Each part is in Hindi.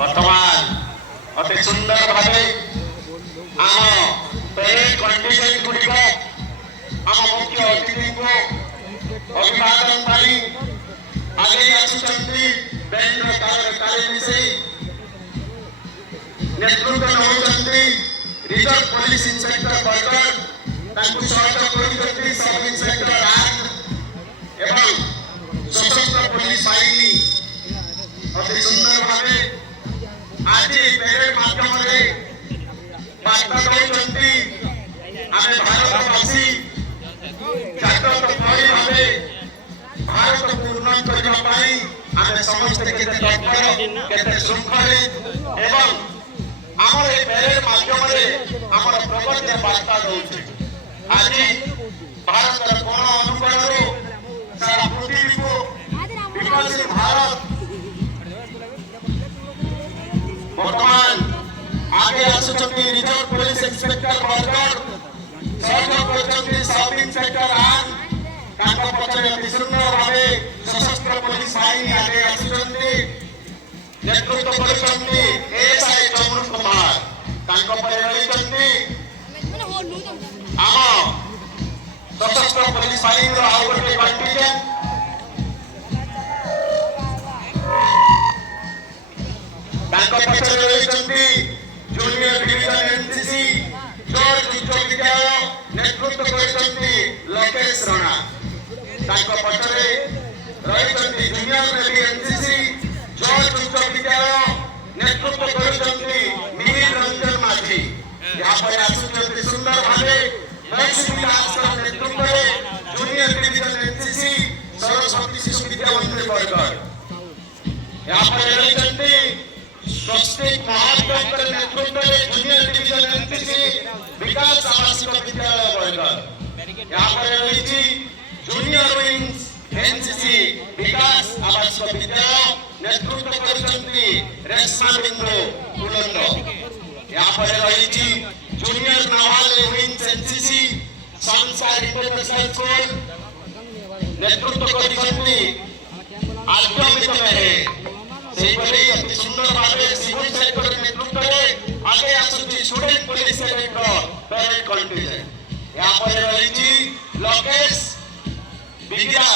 বর্তমান অতি সুন্দর ভাবে ଆମ ପ୍ୟାରେଡ୍ କଣ୍ଟିଜେଣ୍ଟ ଗୁଡ଼ିକ ଆମ ମୁଖ୍ୟ ଅତିଥିଙ୍କୁ ଅଭିବାଦନ ପାଇଁ ଆଗେଇ ଆସୁଛନ୍ତି। ବେଣ୍ଡର ତାଳରେ ତାଳି ମିଶାଇ ନେତୃତ୍ୱ ନେଉଛନ୍ତି ରିଜର୍ଭ ପୋଲିସ ଇନ୍ସପେକ୍ଟର ବର୍ଗର, ତାଙ୍କୁ ସହଯୋଗ କରୁଛନ୍ତି ସବ୍ ଇନ୍ସପେକ୍ଟର ରାଜ ଏବଂ ସଶସ୍ତ୍ର ପୋଲିସ ବାହିନୀ। ଅତି ସୁନ୍ଦର ଭାବେ ଆଜି ପ୍ୟାରେଡ୍ ମାଧ୍ୟମରେ ବାର୍ତ୍ତା ଦେଉଛନ୍ତି ଆମେ ଭାରତବାସୀ ଜାଗ୍ରତ ପ୍ରହରୀ ଭାବେ ଭାରତକୁ ଉନ୍ନତ କରିବା ପାଇଁ ଆମେ ସମସ୍ତେ କେତେ ତତ୍ପର, କେତେ ଶୃଙ୍ଖଳିତ ଏବଂ ଆମର এই ପ୍ୟାରେଡ୍ ମାଧ୍ୟମରେ ଆମର ପ୍ରଗତିର ବାର୍ତ୍ତା ଦେଉଛୁ। ଆଜି ଭାରତର କୋଣ ଅନୁକୋଣରୁ ସାରା ପୃଥିବୀକୁ ବିକଶିତ ଭାରତ ବର୍ତ୍ତମାନ आगे आसुचंती रिजर्व पुलिस इंस्पेक्टर बरगढ़ सहयोग करचंती सब इंस्पेक्टर आन काका पछरे अति सुंदर भावे सशस्त्र पुलिस बाहिनी आगे आसुचंती नेतृत्व करचंती एएसआई चमन कुमार काका परे रहिचंती आम सशस्त्र पुलिस बाहिनी रो आउ गोटे कॉन्टिजेंट काका पछरे रहिचंती जूनियर डिविजन एनसीसी जॉर्ज उच्च विद्यालय नेतृत्व करछंती लोकेश राणा। तांको पछरे रहिछंती जूनियर नेवी एनसीसी जॉर्ज उच्च विद्यालय नेतृत्व करछंती मिहिर रंजन माझी। यहाँ पर आसुचंती सुंदर भावे वैश्विक राष्ट्र नेतृत्व रे junior division NCC Saraswati Shishu Vidya मंदिर बरगढ़। यहाँ पर रहिछंती स्वस्तिक महात्मा नेतृत्व में जूनियर डिविजन एनसीसी विकास आवासीय विद्यालय बरगढ़। यहाँ पर रही जूनियर विंग्स एनसीसी विकास आवासीय विद्यालय नेतृत्व करछंती रेशमा बिंदु कुलंद। यहाँ पर रही junior naval wings NCC sunside international school नेतृत्व करछंती आद्यमित मेहे। सेहिपरि अति सुंदर भावे सिविल सेक्टर नेतृत्व में आगे आसुची student police sector parade contingent. यहाँ पर रही लोकेश विद्या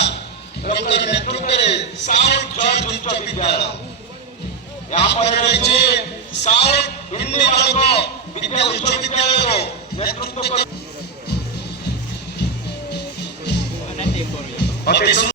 नेतृत्व में साउथ जॉर्ज उच्च विद्यालय। यहाँ पर रही साउथ हिंदी बालक विद्या उच्च विद्यालय नेतृत्व